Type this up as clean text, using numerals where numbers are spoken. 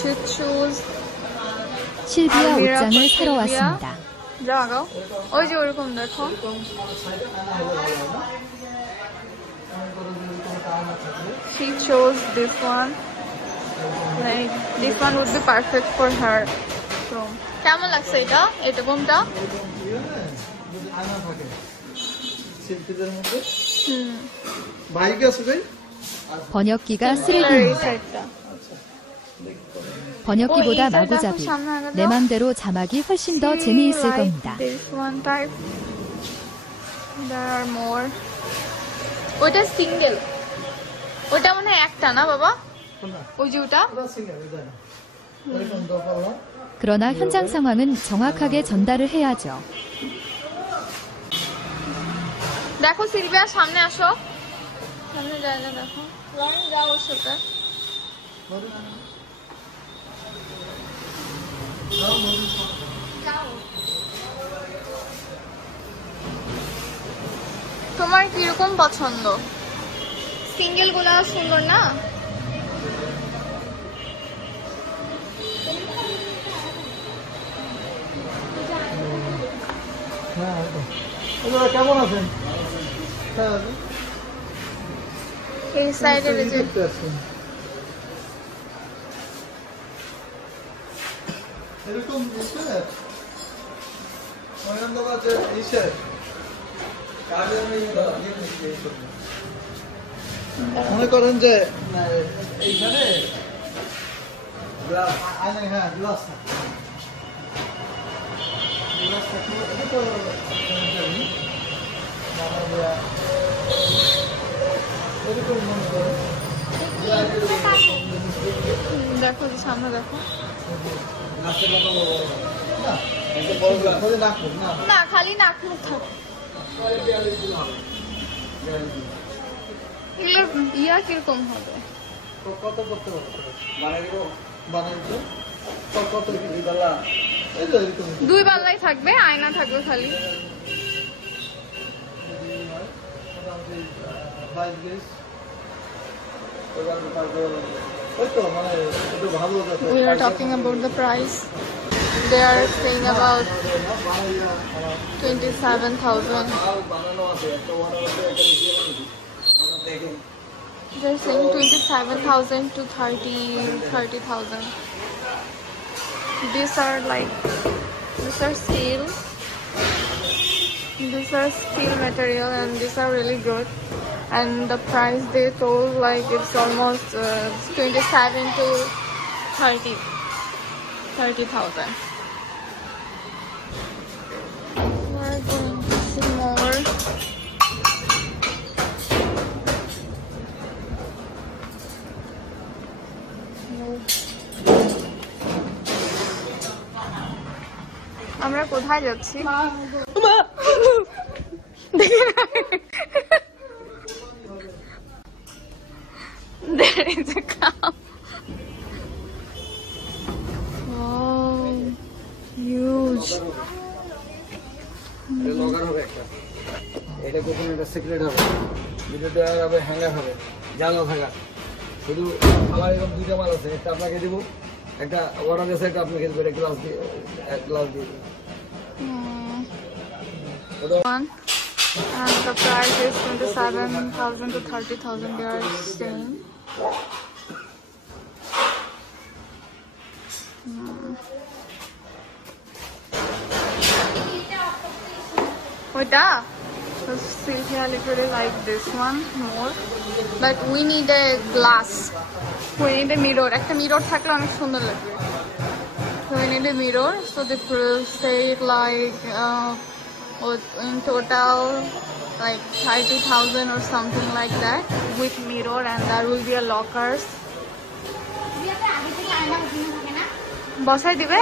should choose 실비아 Almira 옷장을 for 사러 Sylvia. 왔습니다. জাগাও ওই যে ওরকম দেখো she chose this one like this one would be perfect for her room কেমন লাগছে এটা এটা কোনটা 번역기가 쓰레기입니다. 번역기보다 마구잡이. 내 맘대로 자막이 훨씬 더 재미있을 겁니다. This one type. There are more. ওটা সিঙ্গেল ওটা মনে হয় একটা না বাবা ওই যে ওটা 그러나 현장 상황은 정확하게 전달을 해야죠. দেখো সিলভিয়া সামনে আসো সামনে জায়গা দেখো যাও ওর সাথে তোমার কিরকম পছন্দ সিঙ্গেল গুলা সুন্দর না কেমন আছেন এই সাইডে যে এরকম মনে করেন যে এইখানে হ্যাঁ গ্লাস দেখো সামনে দেখো না খালি নাক মুখ থাক এগুলো ইয়া কিরকম হবে কত করতে বানাইবো কত দুই পাল্লাই থাকবে আয়না থাকবে খালি We are talking about the price. They are saying about 27,000. They're saying 27,000 to 30,000. These are steel. These are steel material and these are really good. And the price they told like it's almost 27 to 30,000. We're going to see more. আমরা কোথায় যাচ্ছি There is a cow. Oh, huge. লগার হবে একটা এটা কোন একটা secret হবে video দেওয়া হবে হ্যাঙ্গার হবে জানো থাকা শুধু আমার এরকম দুইটা মাল আছে একটা আপনাকে দেব একটা অর্ডার আছে একটা আপনাকে দেব একটা গ্লাস দিয়ে এক গ্লাস দিয়ে One. And the price is 27,000 to 30,000 they are saying. Oita? So Sylvia literally like this one more. But we need a glass. We need a mirror. Ekta mirror thakle onek sundor lagbe. So we need a mirror. So they say it like in total like 30,000 or something like that with mirror and there will be a lockers. বসাই দিবে